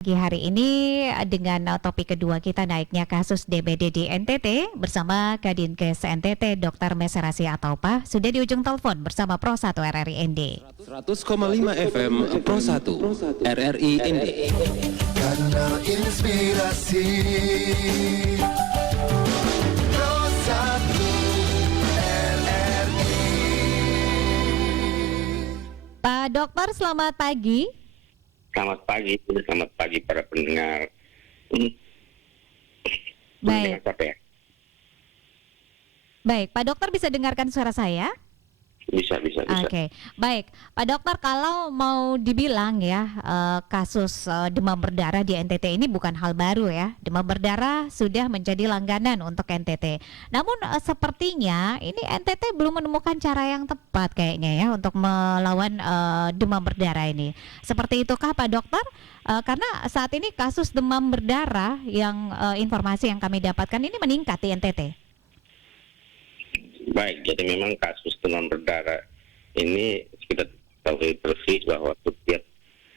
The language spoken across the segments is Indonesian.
Pagi hari ini dengan topik kedua kita naiknya kasus DBD di NTT bersama Kadinkes NTT Dr. Meserasi Ataupa sudah di ujung telepon bersama Pro 1 RRI ND. 100,5 FM Pro 1 RRI ND. Kanal Inspirasi Pro 1 RRI. Pak Dokter, selamat pagi. Selamat pagi para pendengar. Baik. Apa ya? Baik, Pak Dokter bisa dengarkan suara saya? Bisa. Oke, baik, Pak Dokter, kalau mau dibilang ya kasus demam berdarah di NTT ini bukan hal baru ya. Demam berdarah sudah menjadi langganan untuk NTT. Namun sepertinya ini NTT belum menemukan cara yang tepat kayaknya ya untuk melawan demam berdarah ini. Seperti itukah Pak Dokter? Karena saat ini kasus demam berdarah yang informasi yang kami dapatkan ini meningkat di NTT. Baik, jadi memang kasus demam berdarah ini kita tahu persis bahwa setiap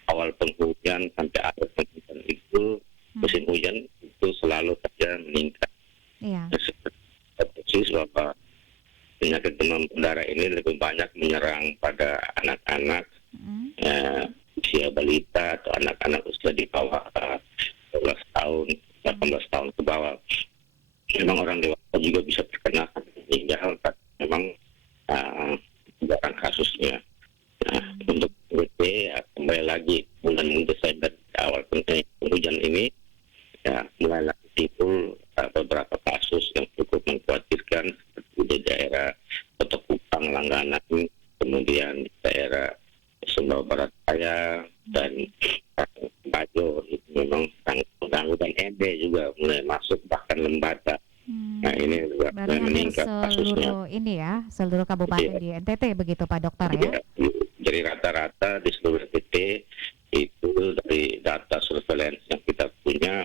awal penghujan sampai akhir penghujan itu musim hujan itu selalu saja meningkat. Iya. Persis bahwa penyakit demam berdarah ini lebih banyak menyerang pada anak-anak usia balita atau anak-anak usia di bawah 12 tahun, 18 tahun ke bawah. Memang orang dewasa juga bisa terkena meninggal, tapi memang jarang kasusnya. Nah, untuk DBD ya, kembali lagi bulan Desember awal penghujan ini ya mulai lagi timbul beberapa kasus yang cukup mengkhawatirkan seperti di daerah Kota Kupang, Langganan, kemudian di daerah Sumbawa Barat Daya dan Bajo itu memang sangat mengganggu, dan ND juga mulai masuk bahkan Lembata. Nah ini juga Berarti meningkat kasusnya. seluruh ini ya, seluruh kabupaten di NTT begitu Pak Dokter ya? Jadi rata-rata di seluruh NTT itu dari data surveillance yang kita punya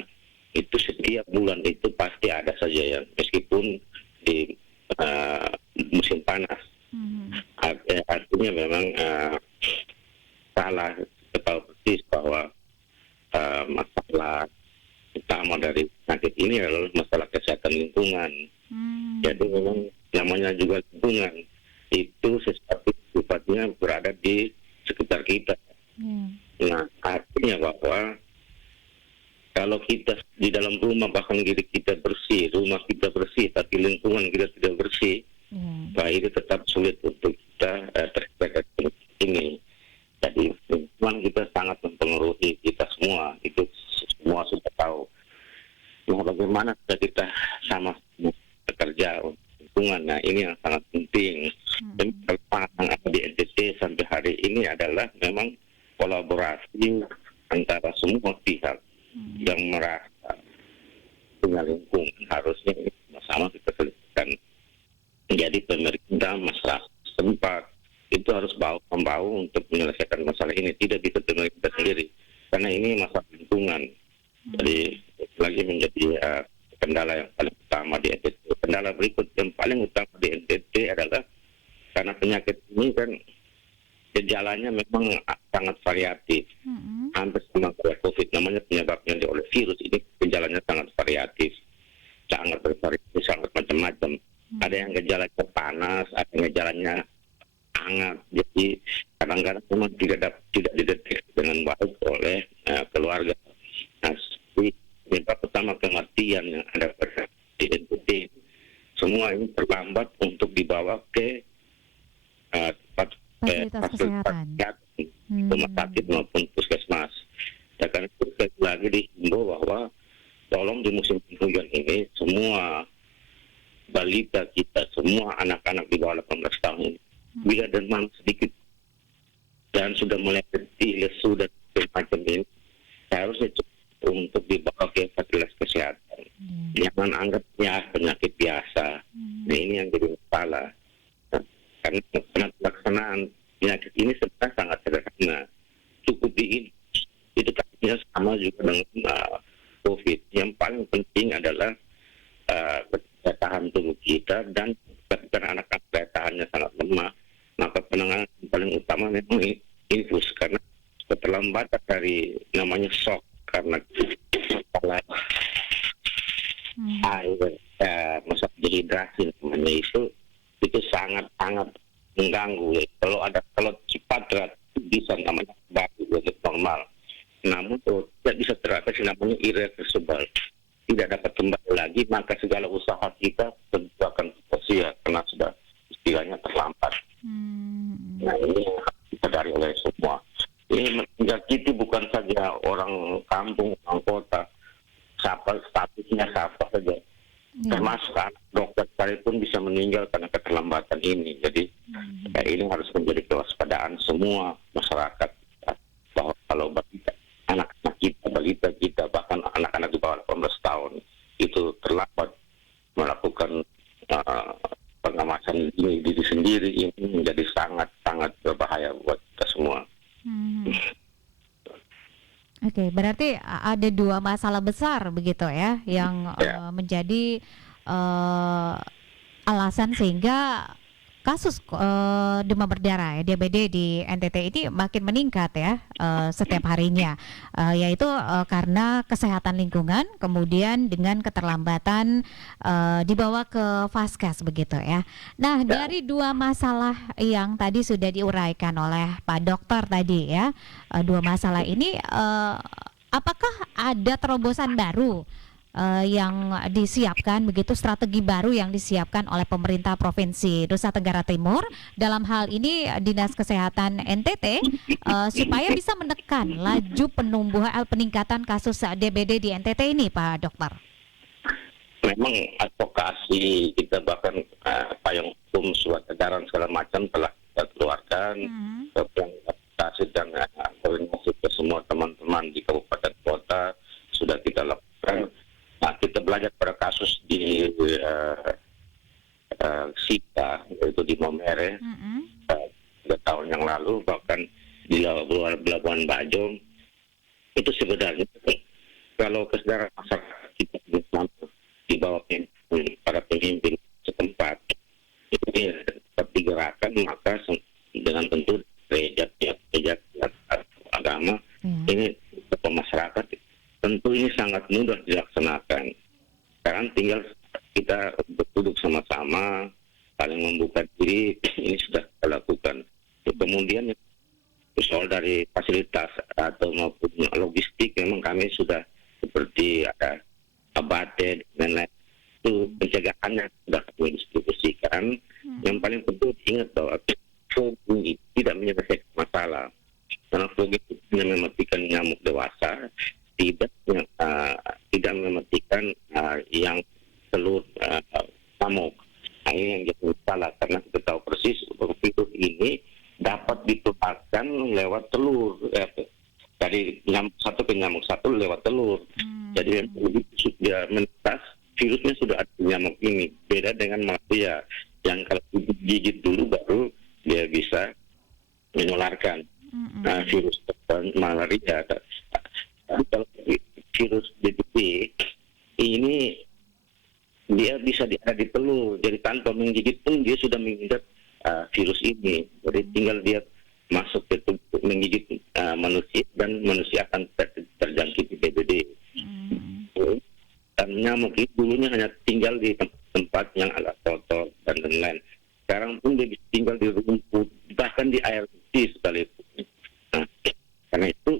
itu setiap bulan itu pasti ada saja ya, meskipun di musim panas. Artinya memang salah, kita tahu persis bahwa masalah utama dari penyakit ini adalah masalah kesehatan lingkungan. Jadi memang namanya juga lingkungan itu sesuatu sifatnya berada di sekitar kita. Nah, artinya bahwa kalau kita di dalam rumah bahkan diri kita bersih, rumah kita bersih, tapi lingkungan kita tidak bersih, nah itu tetap sulit untuk kita terhindar dari ini. Jadi lingkungan kita sangat mempengaruhi kita semua, itu semua sudah tahu. Nah, bagaimana kita sama bekerja untuk lingkungan? Nah, ini yang sangat penting. Dan kelemahan di NTT sampai hari ini adalah memang kolaborasi antara semua pihak yang merasa punya lingkungan harusnya ini sama-sama kita selesaikan. Jadi pemerintah, masyarakat setempat itu harus bahu-membahu untuk menyelesaikan masalah ini. Tidak bisa pemerintah sendiri, karena ini masalah lingkungan. Jadi lagi menjadi kendala yang paling utama di NTT. Kendala berikut yang paling utama di NTT adalah karena penyakit ini kan gejalanya memang sangat variatif. Hampir sama kayak COVID, namanya penyebabnya oleh virus ini gejalanya sangat variatif, sangat bervariasi, sangat macam-macam. Ada yang gejalanya panas, ada yang gejalanya hangat. Jadi kadang-kadang memang tidak dideteksi dengan baik oleh keluarga. Nah, penyebab utama kematian yang ada pada di NTT semua ini terlambat untuk dibawa ke tempat Fasilitas kesehatan. rumah sakit maupun puskesmas. Ya, karena itu sekali lagi dihimbau bahwa tolong di musim penghujan ini semua balita kita, semua anak-anak di bawah 18 tahun ini bila demam sedikit dan sudah mulai letih, lesu dan semacam ini, seharusnya untuk dibawa ke fasilitas kesehatan. Jangan anggapnya penyakit biasa. Nah, ini yang jadi masalah. Karena pelaksanaan penyakit ini sebenarnya sangat sederhana. Cukup itu kasusnya sama juga dengan COVID. Yang paling penting adalah daya tahan tubuh kita, dan ketika anak-anak daya tahannya sangat lemah, maka penanganan yang paling utama memang infus, karena keterlambatan dari namanya shock karena masalah air, masalah dehidrasi namanya itu sangat mengganggu. Kalau cepat bisa namanya baru normal, namun tidak bisa teratasi namanya irreversible, tidak dapat kembali lagi, maka segala usaha kita tentu akan sia karena sudah istilahnya terlambat. Nah, ini harus disadari oleh semua. Ini menyakiti bukan saja orang kampung, orang kota, statusnya siapa saja, termasuk anak dokter sekalipun bisa meninggal karena keterlambatan ini. Jadi ini harus menjadi kewaspadaan semua masyarakat, bahwa kalau anak-anak kita, balita kita, bahkan anak-anak di bawah 18 tahun itu terlambat melakukan pengawasan diri sendiri, ini menjadi sangat berbahaya buat kita semua. Oke, berarti ada dua masalah besar begitu ya yang menjadi alasan sehingga kasus demam berdarah ya, DBD di NTT ini makin meningkat ya setiap harinya, yaitu karena kesehatan lingkungan, kemudian dengan keterlambatan dibawa ke Vaskes begitu ya. Nah, dari dua masalah yang tadi sudah diuraikan oleh Pak Dokter tadi ya, dua masalah ini apakah ada terobosan baru yang disiapkan begitu, strategi baru yang disiapkan oleh pemerintah Provinsi Nusa Tenggara Timur dalam hal ini Dinas Kesehatan NTT supaya bisa menekan laju peningkatan kasus DBD di NTT ini, Pak Dokter? Memang advokasi kita, bahkan payung hukum, surat edaran segala macam telah kita keluarkan, advokasi dan koordinasi ke semua teman-teman di kabupaten kota sudah kita lakukan. Nah, kita belajar pada kasus di Sita, yaitu di Momere, 3 tahun yang lalu, bahkan di Labuan Bajo. Itu sebenarnya kalau kesadaran masyarakat kita di bawah para pemimpin setempat ini tetap digerakkan, maka dengan tentu gereja agama ini ke masyarakat tentu ini sangat mudah dilaksanakan. Sekarang tinggal kita duduk sama-sama, saling membuka diri, ini sudah kita lakukan. Kemudian soal dari fasilitas atau maupun logistik, memang kami sudah seperti ada abate dan lain itu pencegahannya sudah kami distribusikan. Yang paling penting ingat bahwa fogging tidak menyelesaikan masalah, karena fogging itu mematikan nyamuk dewasa, tidak mematikan yang telur nyamuk. Nah, ini yang jadi salah, karena kita tahu persis bahwa virus ini dapat ditularkan lewat telur, dari nyamuk satu ke nyamuk satu lewat telur. Jadi sudah menetas, virusnya sudah ada di nyamuk ini. Beda dengan malaria yang kalau gigit dulu baru dia bisa menularkan virus malaria. Kalau virus DBD ini dia bisa ada di telur, jadi tanpa menggigit pun dia sudah menginjak virus ini. Jadi tinggal dia masuk ke tubuh, menggigit manusia, dan manusia akan terjangkit DBD. Dan nyamuk itu dulunya hanya tinggal di tempat yang agak kotor dan lain-lain. Sekarang pun dia bisa tinggal di rumput, bahkan di air bersih sekalipun. Nah, karena itu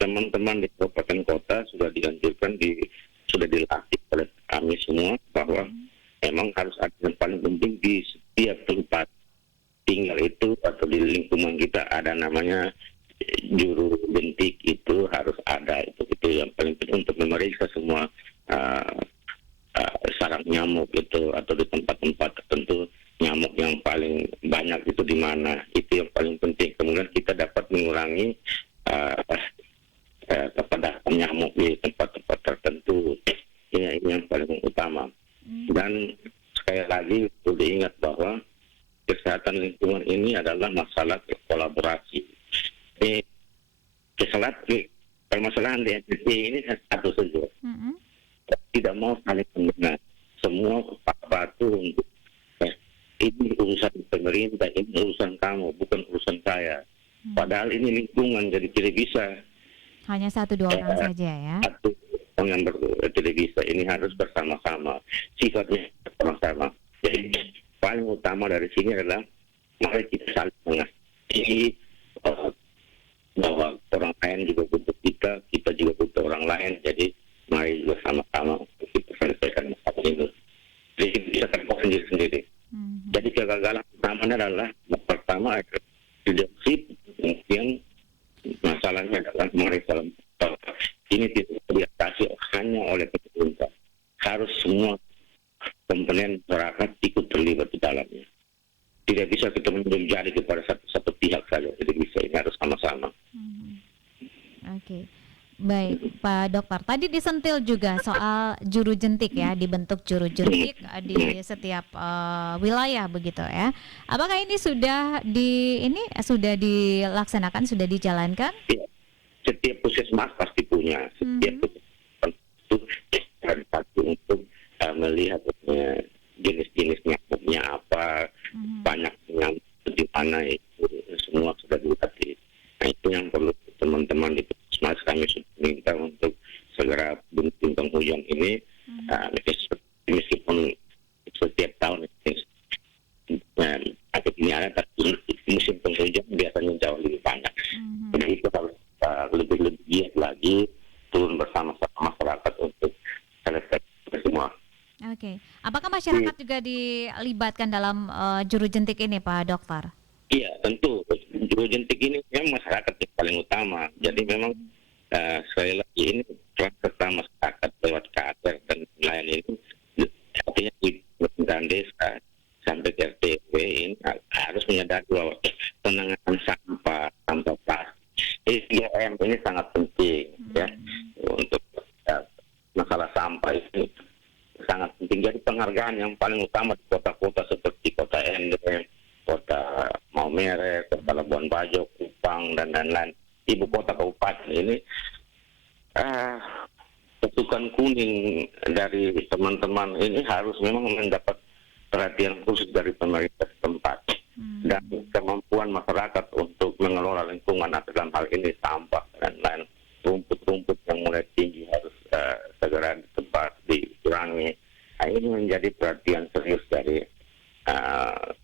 teman-teman di kabupaten kota sudah dianjurkan, sudah dilatih oleh kami semua bahwa memang harus ada yang paling penting di setiap tempat tinggal itu atau di lingkungan kita ada namanya juru bentik, itu harus ada, itu yang paling penting untuk memeriksa semua sarang nyamuk itu, atau di tempat-tempat tertentu nyamuk yang paling banyak itu di mana, itu yang paling penting. Kemudian kita dapat mengurangi kepadatan nyamuk di tempat-tempat tertentu. Ini yang paling utama. Dan sekali lagi perlu diingat bahwa kesehatan lingkungan ini adalah masalah kolaborasi. Permasalahan di NTT ini satu saja. Tidak mau saling mendengar. Semua batu untuk ini urusan pemerintah, ini urusan kamu, bukan urusan saya. Padahal ini lingkungan, jadi tidak bisa Hanya 1-2 orang saja ya. Satu orang yang tidak bisa, ini harus bersama-sama, sifatnya bersama-sama. Jadi paling utama dari sini adalah mari kita saling mengasihi, bahwa orang lain juga butuh kita juga butuh orang lain. Jadi mari juga sama-sama untuk kita selesaikan masalah ini. Jadi kita bisa terpok sendiri-sendiri. Jadi kegagalan utamanya adalah pertama leadership, kemudian masalahnya adalah dalam ini tidak diatasi hanya oleh pemerintah. Harus semua komponen masyarakat ikut terlibat di dalamnya. Tidak bisa kita menjadi kepada satu pihak saja. Tidak bisa, ini harus sama-sama. Oke. Baik, Pak Dokter. Tadi disentil juga soal juru jentik ya, dibentuk juru jentik di setiap wilayah begitu ya. Apakah ini sudah dilaksanakan, sudah dijalankan? Ya, setiap puskesmas pasti punya. Setiap puskesmas itu ada satu untuk melihat jenis-jenis nyamuknya apa, banyak nyamuk di mana, itu semua sudah dilatih. Nah, itu yang perlu teman-teman di puskesmas kami sudah minta untuk segera bentuk penghujan ini, meskipun setiap tahun ini ada, tapi musim penghujan biasanya jauh lebih banyak. Jadi itu harus lebih giat lagi, turun bersama-sama masyarakat untuk selesai semua. Oke. Apakah masyarakat juga dilibatkan dalam juru jentik ini, Pak Dokter? Iya, tentu. Juru jentik ini memang masyarakat yang paling utama. Jadi memang sekali lagi ini peran serta masyarakat lewat KATER dan lain ini, artinya di pemerintahan desa sampai ke RT RW ini harus menyadari bahwa penanganan sampah plastik, 3M ini sangat penting ya untuk masalah sampah ini sangat penting. Jadi penghargaan yang paling utama di kota-kota seperti Kota Ende, Kota Maumere, Kota Labuan Bajo, Kupang dan lain-lain, ibu kota kabupaten ini, pasukan kuning dari teman-teman ini harus memang mendapat perhatian khusus dari pemerintah setempat dan kemampuan masyarakat untuk mengelola lingkungan dalam hal ini sampah dan lain, rumput-rumput yang mulai tinggi harus segera dikurangi. Nah, ini menjadi perhatian serius dari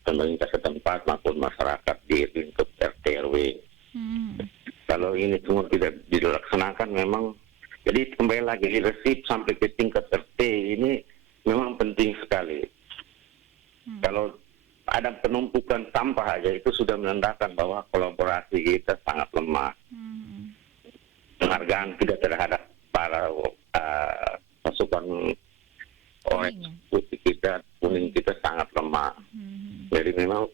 pemerintah setempat maupun masyarakat di lingkup RT RW. Kalau ini semua tidak dilaksanakan memang, jadi kembali lagi leadership sampai ke tingkat RT ini memang penting sekali. Kalau ada penumpukan sampah aja itu sudah menandakan bahwa kolaborasi kita sangat lemah. Penghargaan tidak terhadap para pasukan orange putih kita, kuning kita sangat lemah. Jadi memang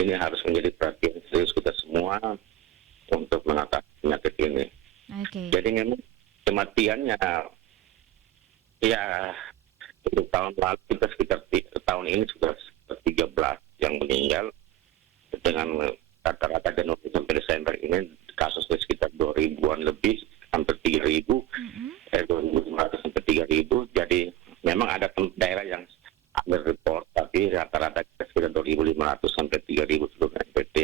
ini harus menjadi perhatian serius kita semua untuk mengatasi penyakit ini. Jadi memang kematiannya ya untuk tahun lalu kita sekitar tahun ini sudah 13 yang meninggal, dengan rata-rata Januari sampai Desember ini kasusnya sekitar 2.000-an lebih, hampir 3.000, 2.500 sampai 3.000. Jadi memang ada daerah yang under report, tapi rata-rata kita sekitar 2.500 sampai 3.000 seluruh NPT.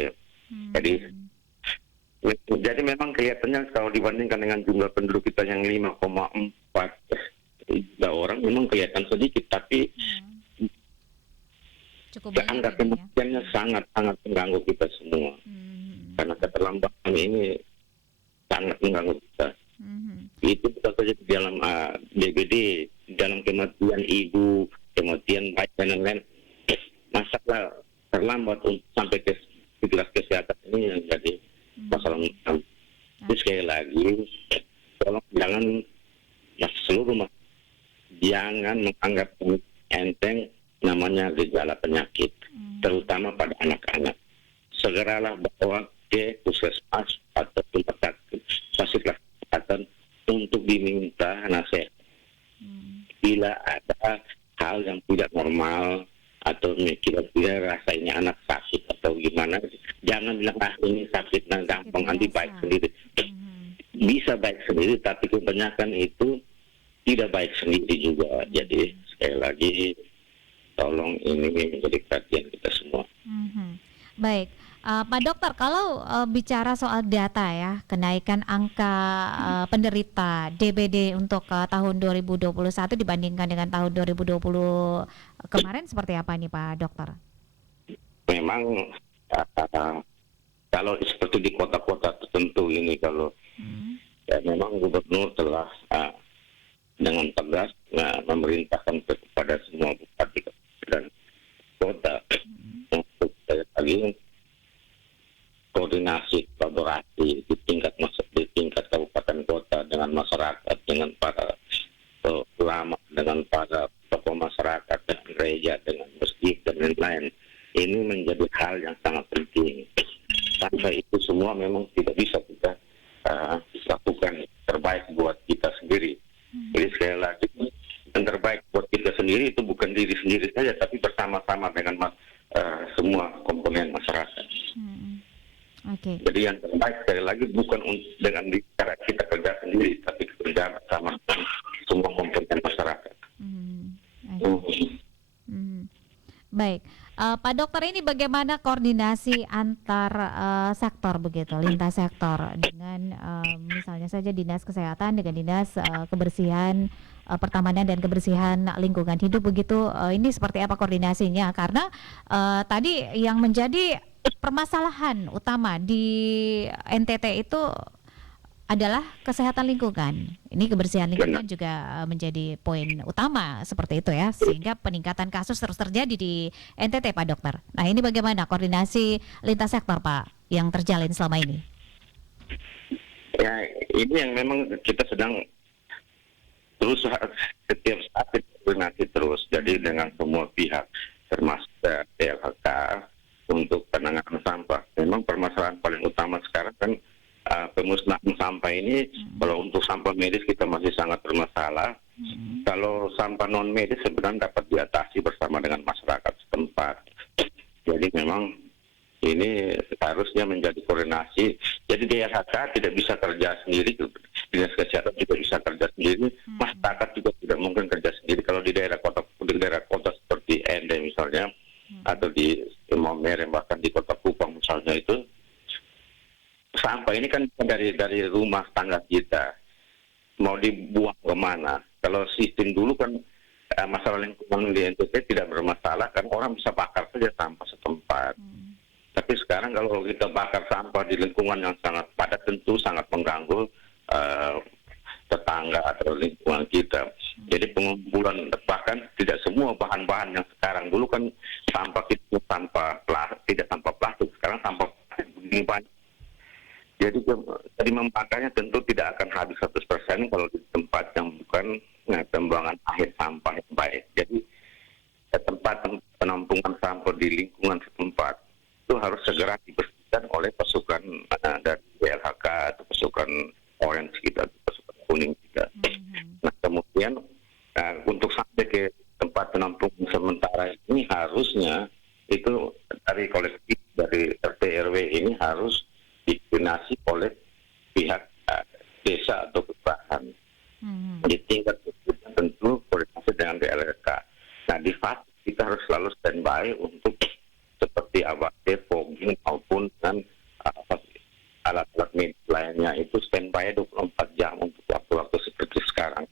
Jadi memang kelihatannya kalau dibandingkan dengan jumlah penduduk kita yang 5,4 orang memang kelihatan sedikit, tapi angka kematiannya sangat-sangat mengganggu kita semua. Karena keterlambatan ini sangat mengganggu kita. Itu kita saja di dalam DBD, dalam kematian ibu, kematian bayi dan lain-lain, masalah terlambat untuk sampai ke fasilitas kesehatan ini yang jadi masalah utama. Jadi sekali lagi, tolong jangan jangan menganggap enteng namanya gejala penyakit, terutama pada anak-anak. Segeralah bawa ke puskesmas atau tempat fasilitas kesehatan untuk diminta nasihat. Bila ada hal yang tidak normal atau kira-kira rasanya anak sakit atau gimana, jangan bilang ini sakit gampang nanti baik sendiri. Bisa baik sendiri, tapi kebanyakan itu tidak baik sendiri juga. Jadi sekali lagi tolong ini menjadi perhatian kita semua. Baik, Pak Dokter, kalau bicara soal data ya, kenaikan angka penderita DBD untuk tahun 2021 dibandingkan dengan tahun 2020 kemarin seperti apa nih Pak Dokter? Memang kalau seperti di kota-kota tertentu ini, kalau ya memang gubernur telah dengan tegas memerintahkan kepada semua bupati dan kota untuk lagi koordinasi, kolaborasi di tingkat kabupaten kota dengan masyarakat, dengan para ulama, dengan para tokoh masyarakat, dengan gereja, dengan masjid dan lain-lain. Ini menjadi hal yang sangat penting. Tanpa itu semua memang tidak bisa kita lakukan terbaik buat kita sendiri. Jadi sekali lagi, yang terbaik buat kita sendiri itu bukan diri sendiri saja, tapi bersama-sama dengan semua komponen masyarakat. Oke. Jadi yang terbaik sekali lagi bukan dengan cara kita kerja sendiri, tapi kerja bersama dengan semua komponen masyarakat. Baik, Pak Dokter, ini bagaimana koordinasi antar sektor begitu, lintas sektor dengan misalnya saja dinas kesehatan dengan dinas kebersihan, pertamanan dan kebersihan lingkungan hidup begitu, ini seperti apa koordinasinya? Karena tadi yang menjadi permasalahan utama di NTT itu adalah kesehatan lingkungan. Ini kebersihan lingkungan juga menjadi poin utama seperti itu ya, sehingga peningkatan kasus terus terjadi di NTT Pak Dokter. Nah, ini bagaimana koordinasi lintas sektor Pak yang terjalin selama ini? Ya, ini yang memang kita sedang terus setiap saat koordinasi terus. Jadi dengan semua pihak termasuk DLHK untuk penanganan sampah. Memang permasalahan paling utama sekarang kan pemusnahan sampah ini. Kalau untuk sampah medis kita masih sangat bermasalah. Kalau sampah non medis sebenarnya dapat diatasi bersama dengan masyarakat setempat. Jadi memang ini harusnya menjadi koordinasi. Jadi DLHK tidak bisa kerja sendiri, dinas kesehatan tidak bisa kerja sendiri, masyarakat juga tidak mungkin kerja sendiri. Kalau di daerah kota seperti Ende misalnya, atau di Maumere, bahkan di Kota Kupang misalnya, itu sampah ini kan dari rumah tangga kita, mau dibuang kemana? Kalau sistem dulu kan masalah lingkungan di NTT tidak bermasalah, kan orang bisa bakar saja sampah setempat. Tapi sekarang kalau kita bakar sampah di lingkungan yang sangat padat, tentu sangat mengganggu tetangga atau lingkungan kita. Jadi pengumpulan, bahkan tidak semua bahan-bahan yang sekarang, dulu kan sampah itu tidak sampah plastik, sekarang sampah plastik begini banyak. Jadi membakarnya tentu tidak akan habis 100% kalau di tempat yang bukan pembuangan akhir sampah yang baik. Jadi tempat penampungan sampah di lingkungan setempat itu harus segera dibersihkan oleh pasukan dari DLHK atau pasukan orange kita, atau pasukan kuning kita. Nah kemudian untuk sampai ke tempat penampungan sementara ini harusnya itu dari kolektif, dari RT RW ini harus dikoordinasi oleh pihak desa atau kelurahan. Di tingkat tentu koordinasi dengan DLHK. Nah di fase kita harus selalu standby untuk seperti ABT, fogging maupun dengan alat-alat medis lainnya, itu standby 24 jam untuk waktu-waktu seperti sekarang.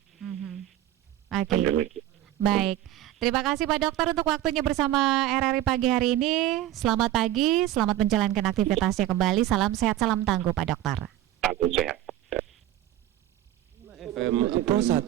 Oke. Baik. Terima kasih Pak Dokter untuk waktunya bersama RRI pagi hari ini. Selamat pagi, selamat menjalankan aktivitasnya kembali. Salam sehat, salam tangguh Pak Dokter. Salam sehat. FM Pro 1